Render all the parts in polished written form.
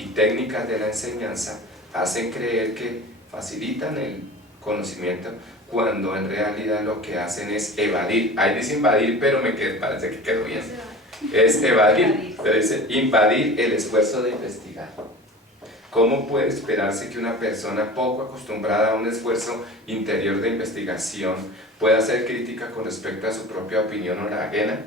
y técnicas de la enseñanza hacen creer que facilitan el conocimiento, cuando en realidad lo que hacen es evadir. Ahí dice invadir, pero parece que quedó bien. Es evadir, pero dice invadir el esfuerzo de investigar. ¿Cómo puede esperarse que una persona poco acostumbrada a un esfuerzo interior de investigación pueda ser crítica con respecto a su propia opinión o la ajena?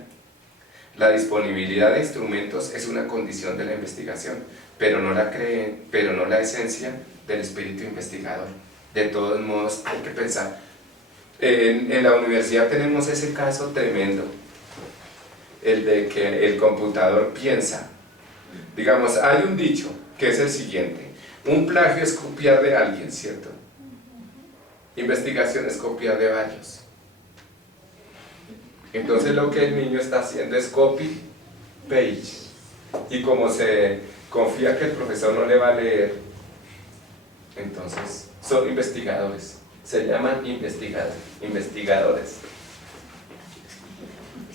La disponibilidad de instrumentos es una condición de la investigación, pero no la esencia del espíritu investigador. De todos modos, hay que pensar. En la universidad tenemos ese caso tremendo, el de que el computador piensa. Digamos, hay un dicho que es el siguiente: un plagio es copiar de alguien, ¿cierto? Investigación es copiar de varios. Entonces lo que el niño está haciendo es copy, page. Y como se confía que el profesor no le va a leer, entonces son investigadores. Se llaman investigadores.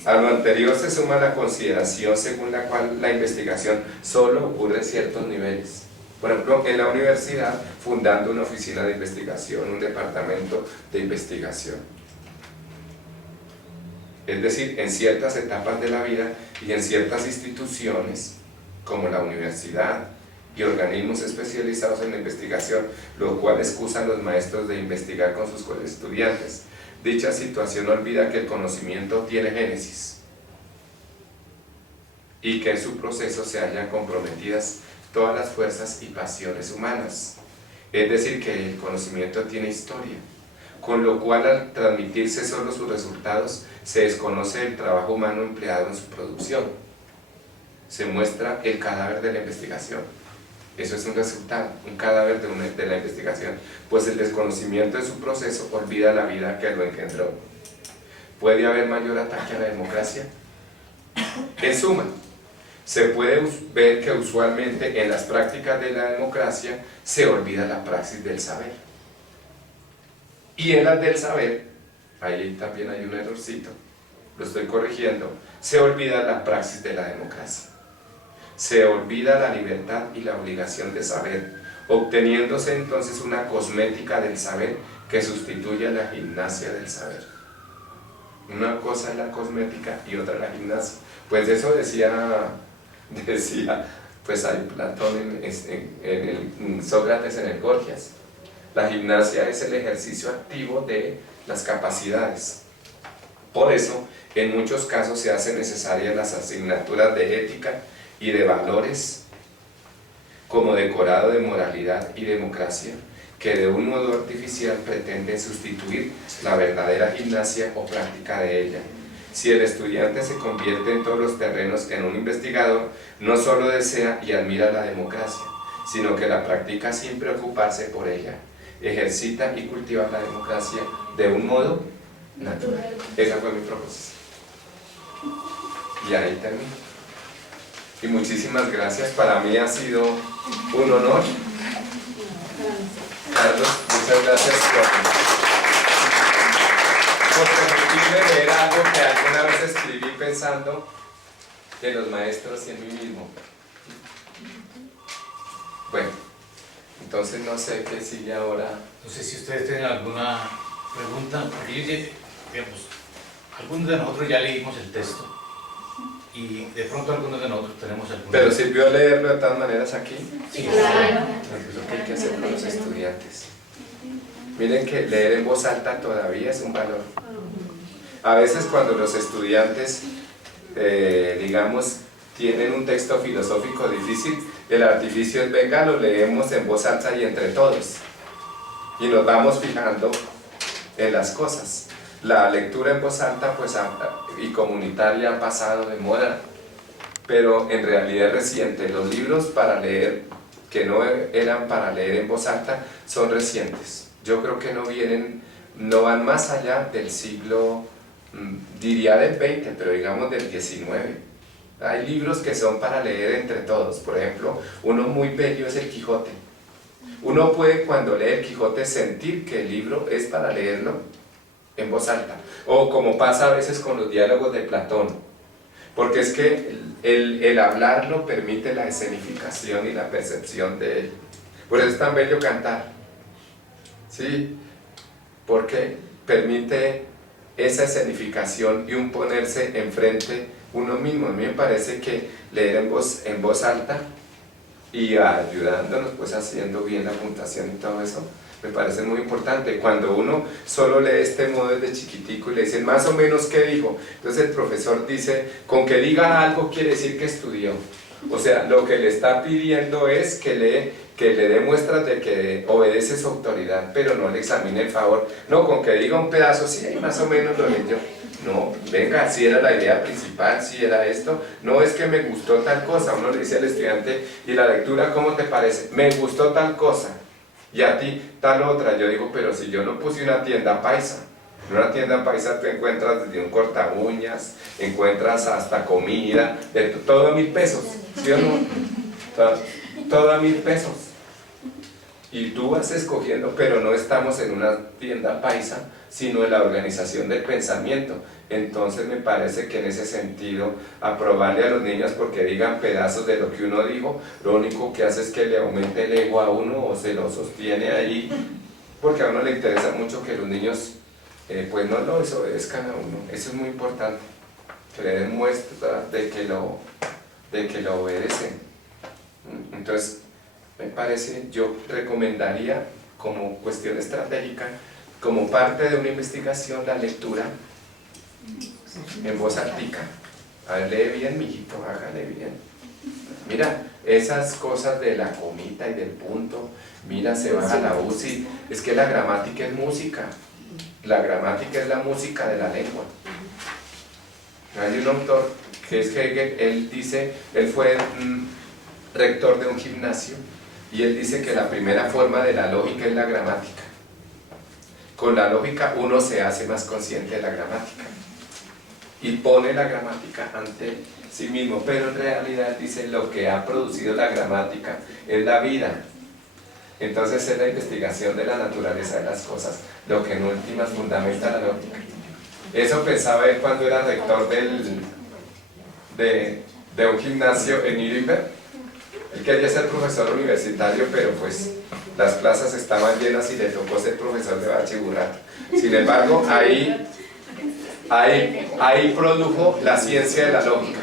A lo anterior se suma la consideración según la cual la investigación solo ocurre en ciertos niveles. Por ejemplo, en la universidad, fundando una oficina de investigación, un departamento de investigación. Es decir, en ciertas etapas de la vida y en ciertas instituciones, como la universidad y organismos especializados en la investigación, lo cual excusa a los maestros de investigar con sus estudiantes. Dicha situación olvida que el conocimiento tiene génesis y que en su proceso se hallan comprometidas todas las fuerzas y pasiones humanas. Es decir, que el conocimiento tiene historia, con lo cual al transmitirse solo sus resultados se desconoce el trabajo humano empleado en su producción. Se muestra el cadáver de la investigación. Eso es un resultado, un cadáver de la investigación, pues el desconocimiento de su proceso olvida la vida que lo engendró. ¿Puede haber mayor ataque a la democracia? En suma, se puede ver que usualmente en las prácticas de la democracia se olvida la praxis del saber. Y en las del saber, ahí también hay un errorcito, lo estoy corrigiendo, se olvida la praxis de la democracia. Se olvida la libertad y la obligación de saber, obteniéndose entonces una cosmética del saber que sustituye a la gimnasia del saber. Una cosa es la cosmética y otra la gimnasia. Pues eso decía pues hay Platón en Sócrates en el Gorgias. La gimnasia es el ejercicio activo de las capacidades. Por eso, en muchos casos se hacen necesarias las asignaturas de ética y de valores, como decorado de moralidad y democracia, que de un modo artificial pretenden sustituir la verdadera gimnasia o práctica de ella. Si el estudiante se convierte en todos los terrenos en un investigador, no solo desea y admira la democracia, sino que la practica sin preocuparse por ella. Ejercita y cultiva la democracia de un modo natural. Esa fue mi proposición. Y ahí termino. Y muchísimas gracias, para mí ha sido un honor. Carlos, muchas gracias por permitirme leer algo que alguna vez escribí pensando en los maestros y en mí mismo. Bueno, entonces no sé qué sigue ahora. No sé si ustedes tienen alguna pregunta, porque digamos, algunos de nosotros ya leímos el texto. Y de pronto algunos de nosotros tenemos alguna... ¿Pero sirvió leerlo de todas maneras aquí? Sí, claro. Pues lo que hay que hacer con los estudiantes. Miren que leer en voz alta todavía es un valor. A veces cuando los estudiantes, digamos, tienen un texto filosófico difícil, el artificio es: venga, lo leemos en voz alta y entre todos. Y nos vamos fijando en las cosas. La lectura en voz alta y comunitaria ha pasado de moda, pero en realidad es reciente. Los libros para leer, que no eran para leer en voz alta, son recientes. Yo creo que no van más allá del siglo, diría del 20, pero digamos del 19. Hay libros que son para leer entre todos. Por ejemplo, uno muy bello es el Quijote. Uno puede, cuando lee el Quijote, sentir que el libro es para leerlo en voz alta, o como pasa a veces con los diálogos de Platón. porque es que el hablarlo permite la escenificación y la percepción de él. Por eso es tan bello cantar, ¿sí? Porque permite esa escenificación y un ponerse enfrente uno mismo. A mí me parece que leer en voz alta y ayudándonos, pues haciendo bien la puntuación y todo eso, me parece muy importante. Cuando uno solo lee este modo desde chiquitico y le dicen más o menos qué dijo, entonces el profesor dice, con que diga algo quiere decir que estudió. O sea, lo que le está pidiendo es que le dé muestras de que obedece su autoridad, pero no le examine el favor. No, con que diga un pedazo, sí, ahí más o menos lo leyó. No, venga, si era la idea principal, si era esto. No es que me gustó tal cosa. Uno le dice al estudiante, ¿y la lectura cómo te parece? Me gustó tal cosa. Y a ti tal otra. Yo digo, pero si yo no puse una tienda paisa. En una tienda paisa tú encuentras desde un corta uñas, encuentras hasta comida, de todo a 1.000 pesos, ¿sí o no? Todo a 1.000 pesos. Y tú vas escogiendo, pero no estamos en una tienda paisa, sino en la organización del pensamiento. Entonces me parece que en ese sentido, aprobarle a los niños porque digan pedazos de lo que uno dijo, lo único que hace es que le aumente el ego a uno o se lo sostiene ahí, porque a uno le interesa mucho que los niños pues no lo desobedezcan a uno. Eso es muy importante, que le den muestra de que lo obedecen. Entonces me parece, yo recomendaría como cuestión estratégica, como parte de una investigación, la lectura en voz altica. A ver, lee bien, mijito, hágale bien. Mira, esas cosas de la comita y del punto, mira, se baja la UCI, es que la gramática es música. La gramática es la música de la lengua. Hay un autor que es Hegel, él dice, él fue rector de un gimnasio y él dice que la primera forma de la lógica es la gramática. Con la lógica uno se hace más consciente de la gramática y pone la gramática ante sí mismo, pero en realidad dice lo que ha producido la gramática es la vida. Entonces es la investigación de la naturaleza de las cosas, lo que en últimas fundamenta la lógica. Eso pensaba él cuando era rector de un gimnasio en Nuremberg. Él quería ser profesor universitario, pero pues las plazas estaban llenas y le tocó ser profesor de bachillerato. Sin embargo, ahí produjo la ciencia de la lógica,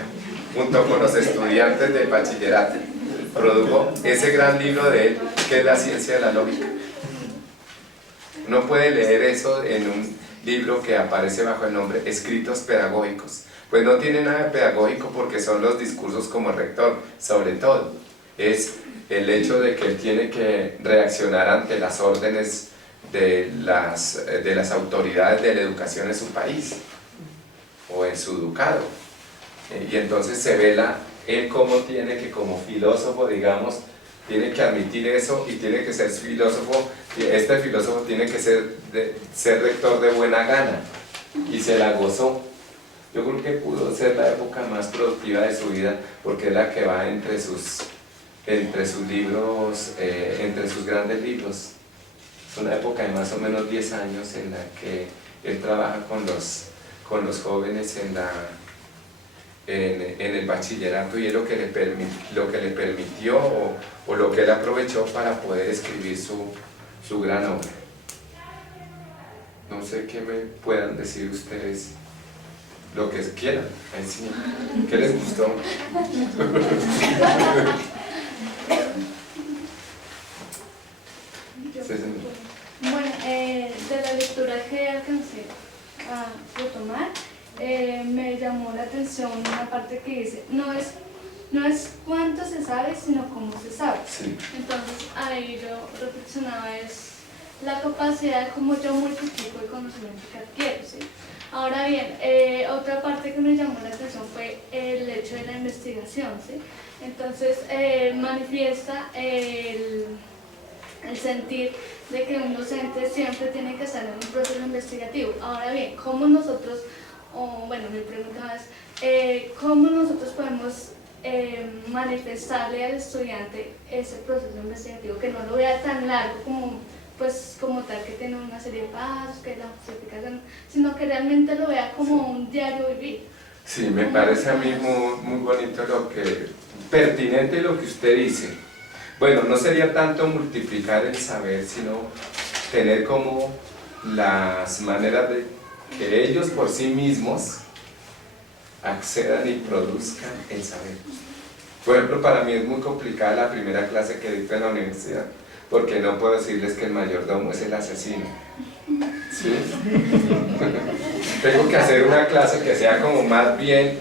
junto con los estudiantes del bachillerato. Produjo ese gran libro de él, que es la ciencia de la lógica. Uno puede leer eso en un libro que aparece bajo el nombre Escritos Pedagógicos. Pues no tiene nada de pedagógico porque son los discursos como rector, sobre todo. Es el hecho de que él tiene que reaccionar ante las órdenes de las autoridades de la educación en su país o en su ducado. Y entonces se vela él como tiene que, como filósofo, digamos, tiene que admitir eso y tiene que ser filósofo. Este filósofo tiene que ser rector de buena gana y se la gozó. Yo creo que pudo ser la época más productiva de su vida porque es la que va entre sus libros, entre sus grandes libros. Es una época de más o menos 10 años en la que él trabaja con los jóvenes en el bachillerato y es lo que le permitió o lo que él aprovechó para poder escribir su gran obra. No sé qué me puedan decir ustedes, lo que quieran. Ahí sí. ¿Qué les gustó? Bueno, de la lectura que alcancé a retomar, me llamó la atención una parte que dice, no es cuánto se sabe, sino cómo se sabe. Sí. Entonces ahí yo reflexionaba, es la capacidad de cómo yo multiplico el conocimiento que adquiero, ¿sí? Ahora bien, otra parte que me llamó la atención fue el hecho de la investigación, ¿sí? Entonces manifiesta el sentir de que un docente siempre tiene que estar en un proceso investigativo. Ahora bien, ¿cómo nosotros, mi pregunta es, ¿cómo nosotros podemos manifestarle al estudiante ese proceso investigativo, que no lo vea tan largo como tal, que tiene una serie de pasos, que la justificación, sino que realmente lo vea como un diario vivir? Sí, me parece a mí muy bonito pertinente lo que usted dice. Bueno, no sería tanto multiplicar el saber, sino tener como las maneras de que ellos por sí mismos accedan y produzcan el saber. Por ejemplo, para mí es muy complicada la primera clase que dicto en la universidad, porque no puedo decirles que el mayordomo es el asesino. ¿Sí? Tengo que hacer una clase que sea como más bien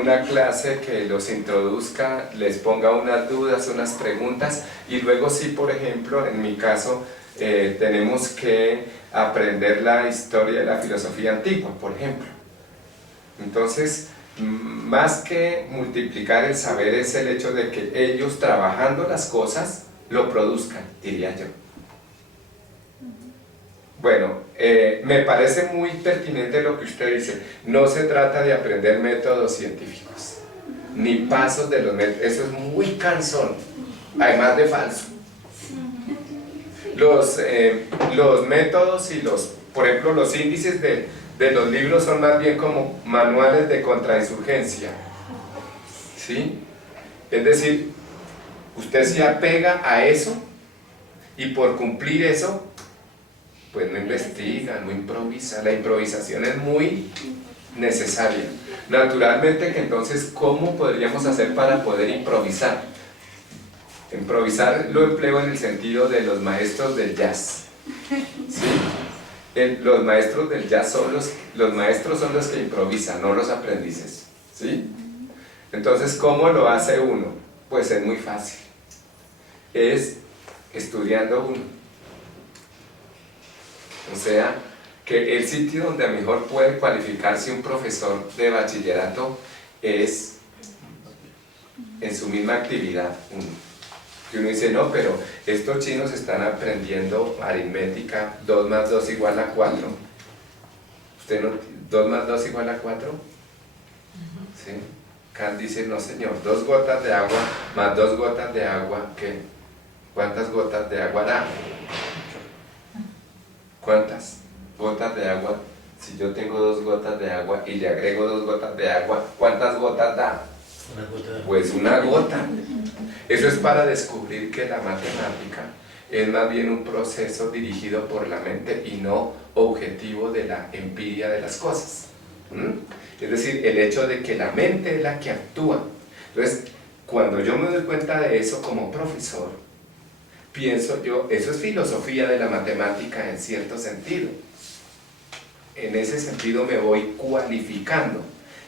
una clase que los introduzca, les ponga unas dudas, unas preguntas, y luego sí, por ejemplo, en mi caso, tenemos que aprender la historia de la filosofía antigua, por ejemplo. Entonces, más que multiplicar el saber es el hecho de que ellos trabajando las cosas lo produzcan, diría yo. Bueno, me parece muy pertinente lo que usted dice. No se trata de aprender métodos científicos, ni pasos de los métodos. Eso es muy cansón, además de falso. Los métodos y por ejemplo, los índices de los libros son más bien como manuales de contrainsurgencia. ¿Sí? Es decir, usted se apega a eso y por cumplir eso, pues no investiga, no improvisa. La improvisación es muy necesaria. Naturalmente que entonces, ¿cómo podríamos hacer para poder improvisar? Improvisar lo empleo en el sentido de los maestros del jazz. ¿Sí? Los maestros del jazz los maestros son los que improvisan, no los aprendices. ¿Sí? Entonces, ¿cómo lo hace uno? Pues es muy fácil. Es estudiando uno. O sea, que el sitio donde mejor puede cualificarse un profesor de bachillerato es en su misma actividad. Que uno dice, no, pero estos chinos están aprendiendo aritmética, 2 más 2 igual a 4. ¿Usted no? 2 más 2 igual a 4? ¿Sí? Kant dice, no señor, 2 gotas de agua más 2 gotas de agua, ¿qué? ¿Cuántas gotas de agua da? ¿Cuántas gotas de agua? Si yo tengo 2 gotas de agua y le agrego 2 gotas de agua, ¿cuántas gotas da? Una gota. Pues una gota. Eso es para descubrir que la matemática es más bien un proceso dirigido por la mente y no objetivo de la empiria de las cosas. Es decir, el hecho de que la mente es la que actúa. Entonces, cuando yo me doy cuenta de eso como profesor, pienso yo, eso es filosofía de la matemática en cierto sentido. En ese sentido me voy cualificando.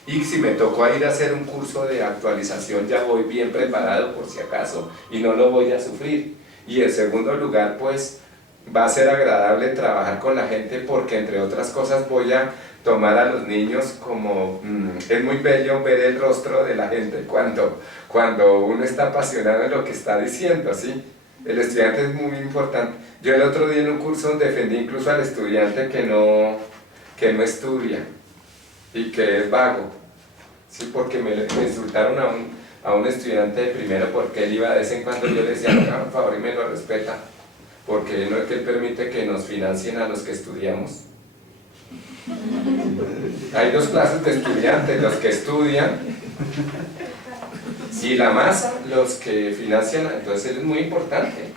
Y si me tocó ir a hacer un curso de actualización, ya voy bien preparado por si acaso y no lo voy a sufrir. Y en segundo lugar, pues va a ser agradable trabajar con la gente porque entre otras cosas voy a tomar a los niños como... es muy bello ver el rostro de la gente cuando uno está apasionado en lo que está diciendo, ¿sí? El estudiante es muy importante. Yo el otro día en un curso defendí incluso al estudiante que no estudia y que es vago, ¿sí? Porque me insultaron a un estudiante de primero porque él iba de vez en cuando, yo le decía, no, por favor, y me lo respeta, porque no es que él permite que nos financien a los que estudiamos. Hay 2 clases de estudiantes, los que estudian y la masa, los que financian. Entonces él es muy importante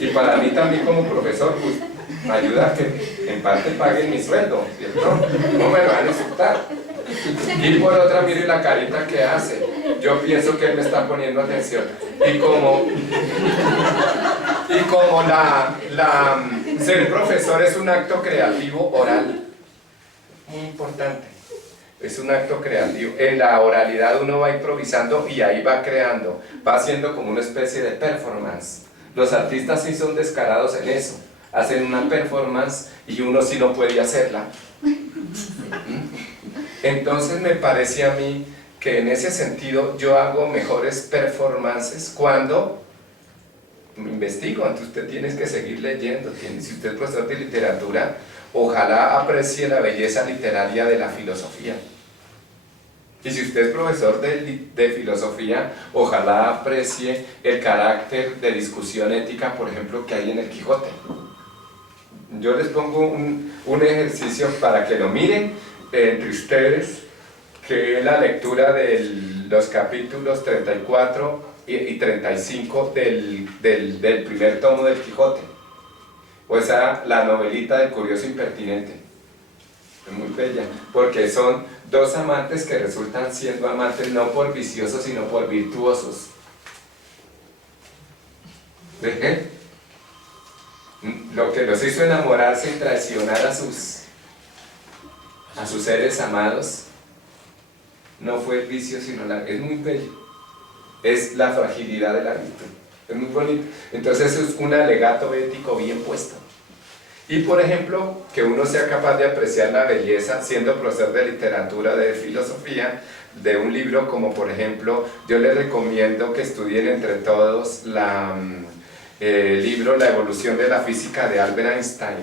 y para mí también como profesor, pues, ayuda a que en parte paguen mi sueldo, ¿cierto? No me lo van a insultar. Y por otra, mire la carita que hace. Yo pienso que él me está poniendo atención. Y como ser profesor es un acto creativo oral, muy importante. Es un acto creativo. En la oralidad uno va improvisando y ahí va creando, va haciendo como una especie de performance. Los artistas sí son descarados en eso. Hacen una performance y uno sí no puede hacerla. Entonces me parece a mí que en ese sentido yo hago mejores performances cuando investigo. Entonces usted tiene que seguir leyendo. Si usted es profesor de literatura, ojalá aprecie la belleza literaria de la filosofía. Y si usted es profesor de filosofía, ojalá aprecie el carácter de discusión ética, por ejemplo, que hay en el Quijote. Yo les pongo un ejercicio para que lo miren entre ustedes, que es la lectura de los capítulos 34 y 35 del primer tomo del Quijote, o esa, la novelita del curioso impertinente. Es muy bella, porque son dos amantes que resultan siendo amantes no por viciosos, sino por virtuosos. ¿Ven? Lo que los hizo enamorarse y traicionar a sus seres amados no fue el vicio, sino es muy bello. Es la fragilidad de la virtud. Es muy bonito. Entonces es un alegato ético bien puesto. Y por ejemplo, que uno sea capaz de apreciar la belleza siendo profesor de literatura, de filosofía, de un libro como por ejemplo, yo les recomiendo que estudien entre todos el libro La evolución de la física de Albert Einstein.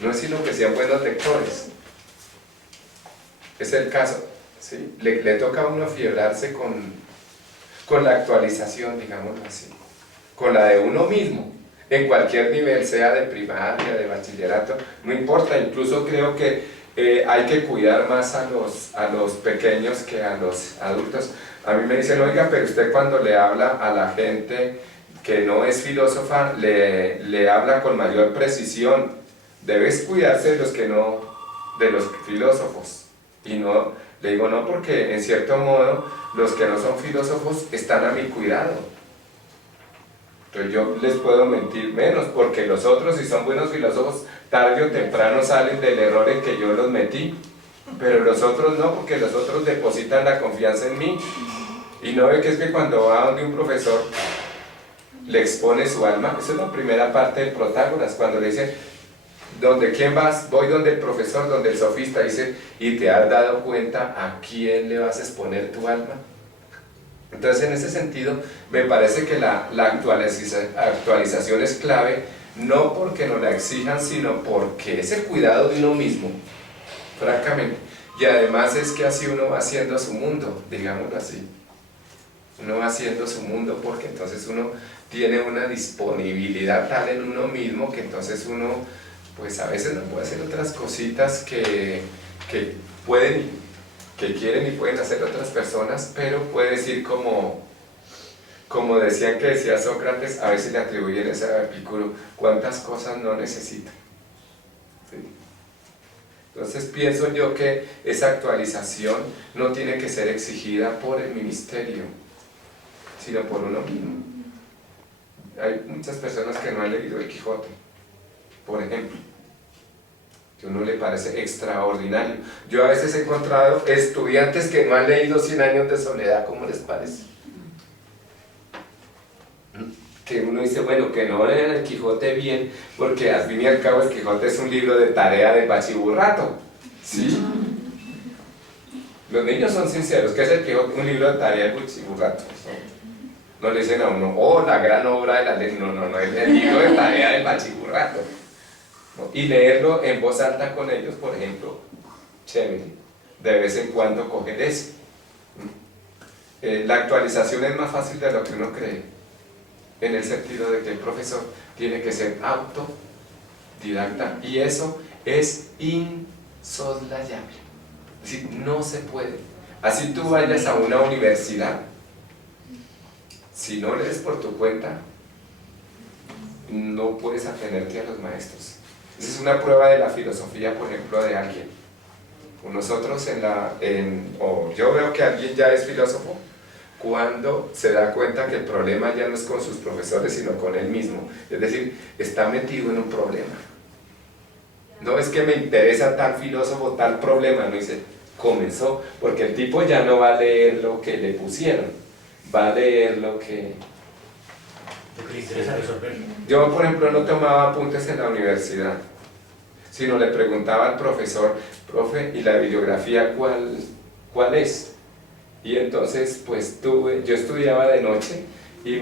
No es sino que sean buenos lectores. Es el caso, ¿sí? Le toca a uno fiebrarse con la actualización, digámoslo así, con la de uno mismo, en cualquier nivel, sea de primaria, de bachillerato, no importa. Incluso creo que hay que cuidar más a los pequeños que a los adultos. A mí me dicen, oiga, pero usted cuando le habla a la gente que no es filósofa, le habla con mayor precisión. Debes cuidarse de los filósofos. Y no, le digo no, porque en cierto modo los que no son filósofos están a mi cuidado. Entonces yo les puedo mentir menos, porque los otros, si son buenos filósofos, tarde o temprano salen del error en que yo los metí. Pero los otros no, porque los otros depositan la confianza en mí. Y no ve que es que cuando va donde un profesor le expone su alma, esa es la primera parte del Protágoras, cuando le dice, ¿donde quién vas? Voy donde el profesor, donde el sofista, dice, ¿y te has dado cuenta a quién le vas a exponer tu alma? Entonces en ese sentido me parece que la actualización es clave, no porque nos la exijan, sino porque es el cuidado de uno mismo, francamente. Y además es que así uno va haciendo su mundo, digámoslo así. Uno va haciendo su mundo porque entonces uno tiene una disponibilidad tal en uno mismo que entonces uno, pues a veces no puede hacer otras cositas que pueden, que quieren y pueden hacer otras personas, pero puede decir como decían que decía Sócrates, a veces le atribuyen eso a Epicuro, cuántas cosas no necesita. ¿Sí? Entonces pienso yo que esa actualización no tiene que ser exigida por el ministerio, sino por uno mismo. Hay muchas personas que no han leído el Quijote, por ejemplo, que a uno le parece extraordinario. Yo a veces he encontrado estudiantes que no han leído 100 años de soledad, ¿cómo les parece? Que uno dice, bueno, que no lean el Quijote bien, porque al fin y al cabo el Quijote es un libro de tarea de bachiburrato, ¿sí? Los niños son sinceros, ¿qué es el Quijote? Un libro de tarea de bachiburrato, ¿no? No le dicen a uno, oh, la gran obra de la ley, no, es el libro de tarea del bachiburrato, ¿no? Y leerlo en voz alta con ellos, por ejemplo, chévere, de vez en cuando coger eso. La actualización es más fácil de lo que uno cree, en el sentido de que el profesor tiene que ser autodidacta, y eso es insoslayable, es decir, no se puede. Así tú vayas a una universidad, si no lees por tu cuenta, no puedes atenerte a los maestros. Esa es una prueba de la filosofía, por ejemplo, de alguien. Nosotros o yo veo que alguien ya es filósofo cuando se da cuenta que el problema ya no es con sus profesores, sino con él mismo. Es decir, está metido en un problema. No es que me interesa tal filósofo, tal problema, no dice, comenzó, porque el tipo ya no va a leer lo que le pusieron, va a leer lo que le interesa resolver. Yo, por ejemplo, no tomaba apuntes en la universidad, sino le preguntaba al profesor, profe, ¿y la bibliografía cuál es? Y entonces, pues yo estudiaba de noche y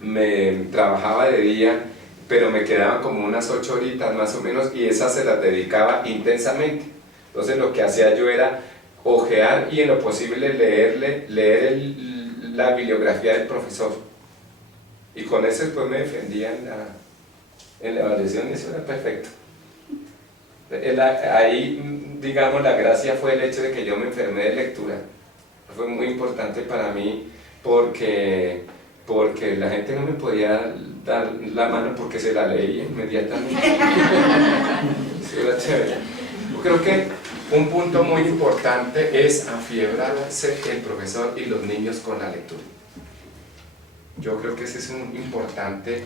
me trabajaba de día, pero me quedaban como unas 8 horitas más o menos, y esas se las dedicaba intensamente. Entonces lo que hacía yo era ojear y en lo posible leer la bibliografía del profesor, y con eso después me defendía en la evaluación, y eso era perfecto. Ahí, digamos, la gracia fue el hecho de que yo me enfermé de lectura. Fue muy importante para mí porque la gente no me podía dar la mano porque se la leía inmediatamente. Eso era chévere. Yo creo que un punto muy importante es afiebrarse el profesor y los niños con la lectura. Yo creo que ese es un importante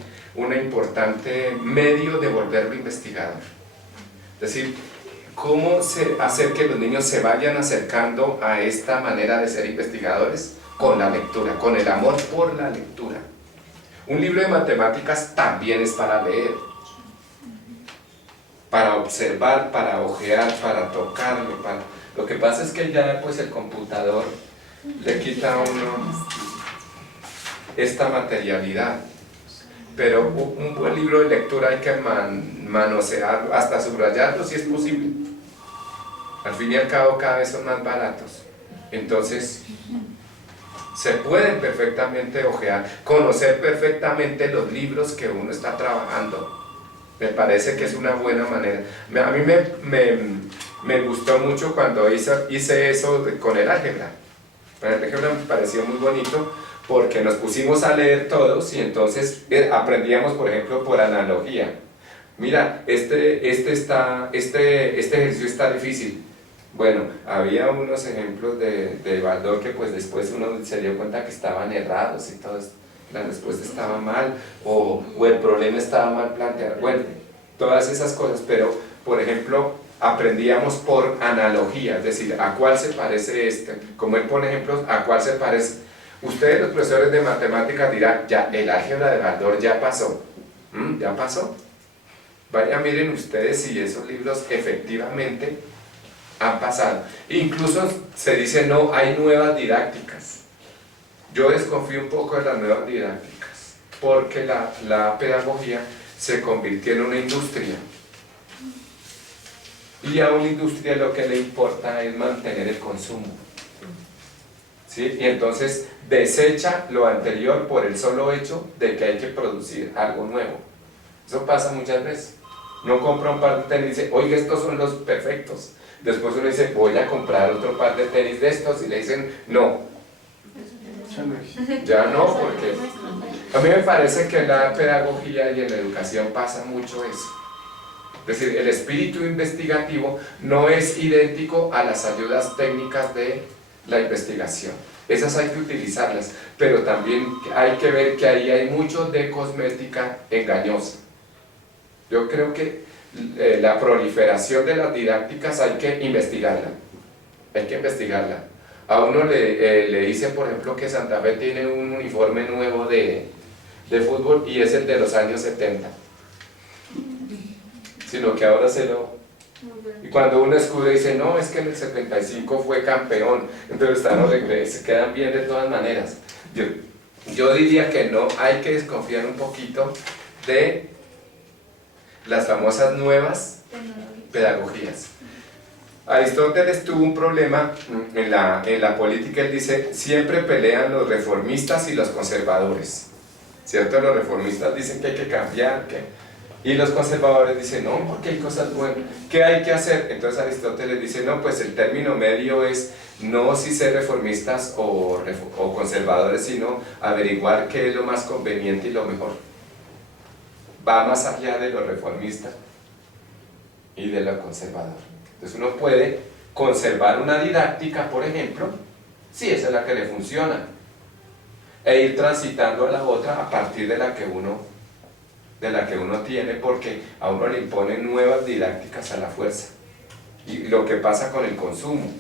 medio de volverlo investigador. Es decir, cómo hacer que los niños se vayan acercando a esta manera de ser investigadores con la lectura, con el amor por la lectura. Un libro de matemáticas también es para leer, para observar, para ojear, para tocarlo. Lo que pasa es que ya pues el computador le quita a uno esta materialidad, pero un buen libro de lectura hay que manosearlo, hasta subrayarlo si es posible. Al fin y al cabo cada vez son más baratos, entonces se pueden perfectamente ojear, conocer perfectamente los libros que uno está trabajando. Me parece que es una buena manera. A mí me gustó mucho cuando hice eso con el álgebra. El álgebra me pareció muy bonito porque nos pusimos a leer todos y entonces aprendíamos, por ejemplo, por analogía. Mira, este ejercicio está difícil. Bueno, había unos ejemplos de Baldor que pues después uno se dio cuenta que estaban errados y todo esto. La respuesta estaba mal o el problema estaba mal planteado. Bueno, todas esas cosas, pero por ejemplo aprendíamos por analogía, es decir, ¿a cuál se parece este? Como él pone ejemplos, ¿a cuál se parece? Ustedes los profesores de matemáticas dirán, ya, el álgebra de Baldor ya pasó. ¿Ya pasó? Vaya, miren ustedes si esos libros efectivamente han pasado. Incluso se dice, no, hay nuevas didácticas. Yo desconfío un poco de las nuevas didácticas, porque la pedagogía se convirtió en una industria. Y a una industria lo que le importa es mantener el consumo. ¿Sí? Y entonces desecha lo anterior por el solo hecho de que hay que producir algo nuevo. Eso pasa muchas veces. Uno compra un par de tenis y dice, oiga, estos son los perfectos. Después uno dice, voy a comprar otro par de tenis de estos, y le dicen, no. Ya no, porque a mí me parece que en la pedagogía y en la educación pasa mucho eso. Es decir, el espíritu investigativo no es idéntico a las ayudas técnicas de la investigación. Esas hay que utilizarlas, pero también hay que ver que ahí hay mucho de cosmética engañosa. Yo creo que la proliferación de las didácticas hay que investigarla. Hay que investigarla. A uno le dicen, por ejemplo, que Santa Fe tiene un uniforme nuevo de fútbol y es el de los años 70. Sino que ahora y cuando uno escude dice, no, es que en el 75 fue campeón, entonces se quedan bien de todas maneras. Yo diría que no, hay que desconfiar un poquito de las famosas nuevas pedagogías. Aristóteles tuvo un problema en la política. Él dice, siempre pelean los reformistas y los conservadores, ¿cierto? Los reformistas dicen que hay que cambiar, y los conservadores dicen, no, porque hay cosas buenas, ¿qué hay que hacer? Entonces Aristóteles dice, no, pues el término medio es no si ser reformistas o conservadores, sino averiguar qué es lo más conveniente y lo mejor. Va más allá de lo reformista y de lo conservador. Entonces uno puede conservar una didáctica, por ejemplo, si esa es la que le funciona, e ir transitando a la otra a partir de la que uno tiene, porque a uno le imponen nuevas didácticas a la fuerza. Y lo que pasa con el consumo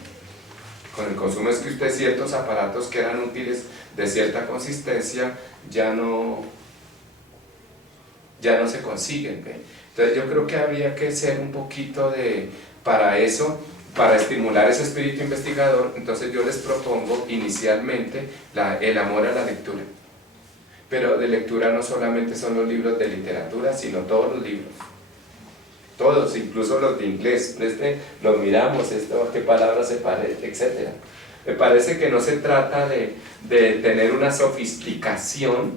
es que usted ciertos aparatos que eran útiles de cierta consistencia ya no se consiguen, ¿ve? Entonces yo creo que habría que ser un poquito para eso, para estimular ese espíritu investigador. Entonces yo les propongo inicialmente el amor a la lectura. Pero de lectura no solamente son los libros de literatura, sino todos los libros. Todos, incluso los de inglés. Los miramos, qué palabras se parece, etc. Me parece que no se trata de tener una sofisticación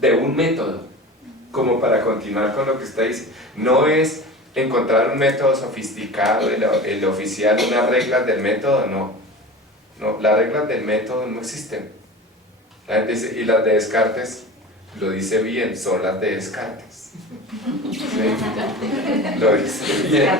de un método, como para continuar con lo que usted dice. No es encontrar un método sofisticado, el oficial, unas reglas del método, no. No, las reglas del método no existen. La gente dice, y las de Descartes, lo dice bien, son las de Descartes. ¿Sí? Lo dice bien.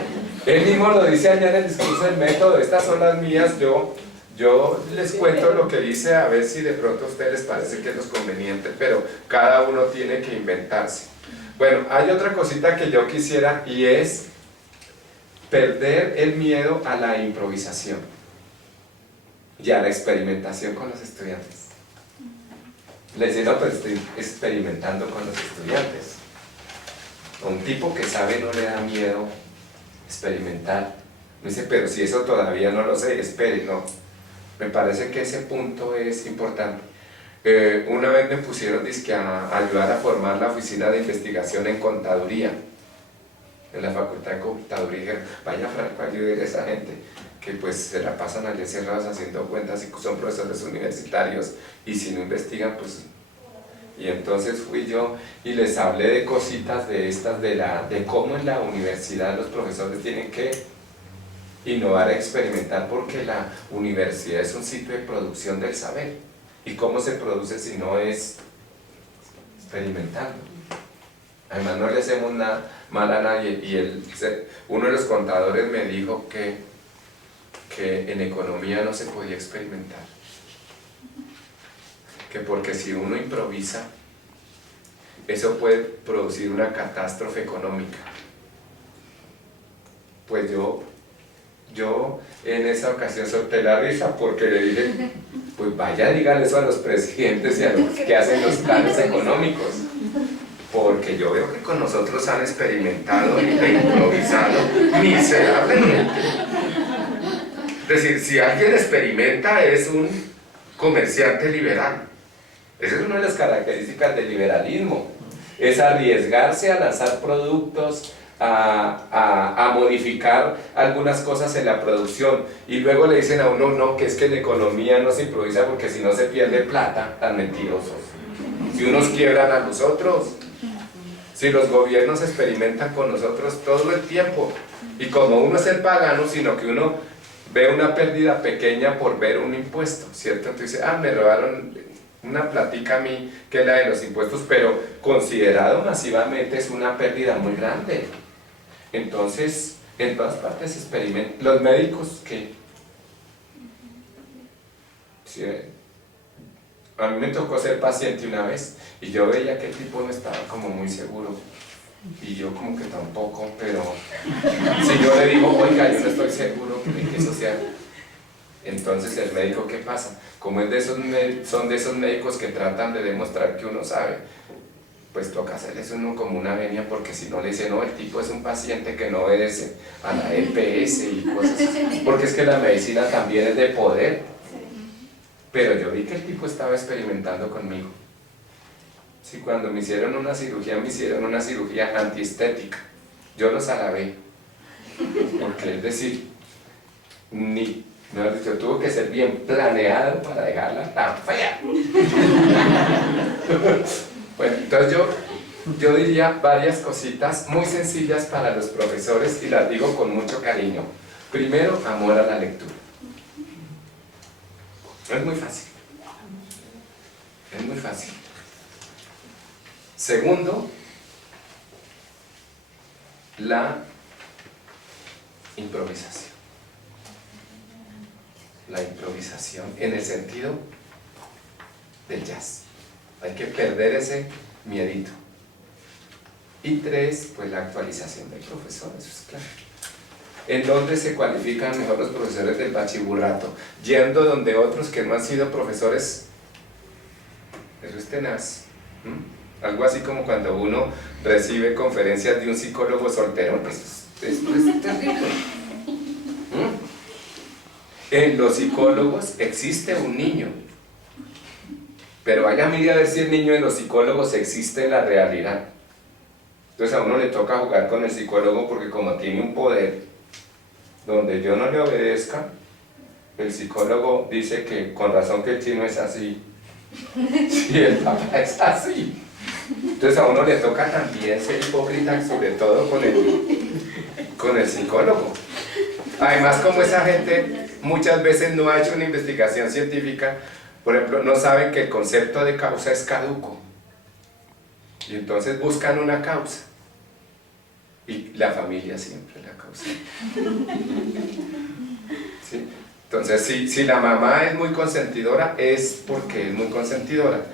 Él mismo lo dice allá en el discurso del método, estas son las mías, yo les cuento lo que dice, a ver si de pronto a ustedes les parece que es lo conveniente, pero cada uno tiene que inventarse. Bueno, hay otra cosita que yo quisiera y es perder el miedo a la improvisación y a la experimentación con los estudiantes. Les digo, no, pero estoy experimentando con los estudiantes. A un tipo que sabe no le da miedo experimentar. Me dice, pero si eso todavía no lo sé, espere, no. Me parece que ese punto es importante. Una vez me pusieron dizque, a ayudar a formar la oficina de investigación en contaduría, en la facultad de contaduría. Y dijeron, vaya Franco, ayude a esa gente que pues se la pasan allí encerrados haciendo cuentas y son profesores universitarios y si no investigan pues... Y entonces fui yo y les hablé de cositas de estas, de cómo en la universidad los profesores tienen que innovar e experimentar, porque la universidad es un sitio de producción del saber. ¿Y cómo se produce si no es experimentando? Además no le hacemos nada mal a nadie. Y uno de los contadores me dijo que en economía no se podía experimentar. Que porque si uno improvisa, eso puede producir una catástrofe económica. Pues yo en esa ocasión solté la risa porque le dije, pues vaya, díganle eso a los presidentes y a los que hacen los planes económicos, porque yo veo que con nosotros han experimentado y improvisado miserablemente. Es decir, si alguien experimenta es un comerciante liberal. Esa es una de las características del liberalismo, es arriesgarse a lanzar productos, a modificar algunas cosas en la producción, y luego le dicen a uno, no, que es que en economía no se improvisa porque si no se pierde plata. Tan mentirosos. Si unos quiebran a los otros, si los gobiernos experimentan con nosotros todo el tiempo, y como uno es el pagano, sino que uno ve una pérdida pequeña por ver un impuesto, ¿cierto? Entonces dice, me robaron una platica a mí que es la de los impuestos, pero considerado masivamente es una pérdida muy grande. Entonces, en todas partes se experimentan. Los médicos, ¿qué? Sí, a mí me tocó ser paciente una vez y yo veía que el tipo no estaba como muy seguro y yo como que tampoco, pero si yo le digo, oiga, yo no estoy seguro de que eso sea, entonces el médico, ¿qué pasa? Como es son de esos médicos que tratan de demostrar que uno sabe, pues toca hacerles uno como una venia, porque si no le dicen, no, el tipo es un paciente que no obedece a la EPS y cosas así, porque es que la medicina también es de poder. Pero yo vi que el tipo estaba experimentando conmigo. Sí, cuando me hicieron una cirugía antiestética. Yo los alabé, porque es decir, mejor dicho, tuvo que ser bien planeado para dejarla tan fea. Bueno, entonces yo diría varias cositas muy sencillas para los profesores y las digo con mucho cariño. Primero, amor a la lectura. Es muy fácil. Es muy fácil. Segundo, la improvisación. La improvisación en el sentido del jazz. Hay que perder ese miedito. Y tres, pues la actualización del profesor, eso es claro. ¿En dónde se cualifican mejor los profesores del bachiburrato? Yendo donde otros que no han sido profesores. Eso es tenaz. Algo así como cuando uno recibe conferencias de un psicólogo soltero, pues esto es terrible. En los psicólogos existe un niño, pero vaya, mire a ver si el niño en los psicólogos existe en la realidad. Entonces a uno le toca jugar con el psicólogo, porque como tiene un poder donde yo no le obedezca, el psicólogo dice que con razón que el chino es así, si el papá es así. Entonces a uno le toca también ser hipócrita, sobre todo con con el psicólogo. Además, como esa gente muchas veces no ha hecho una investigación científica, por ejemplo, no saben que el concepto de causa es caduco. Y entonces buscan una causa. Y la familia siempre la causa. ¿Sí? Entonces, si la mamá es muy consentidora, es porque es muy consentidora.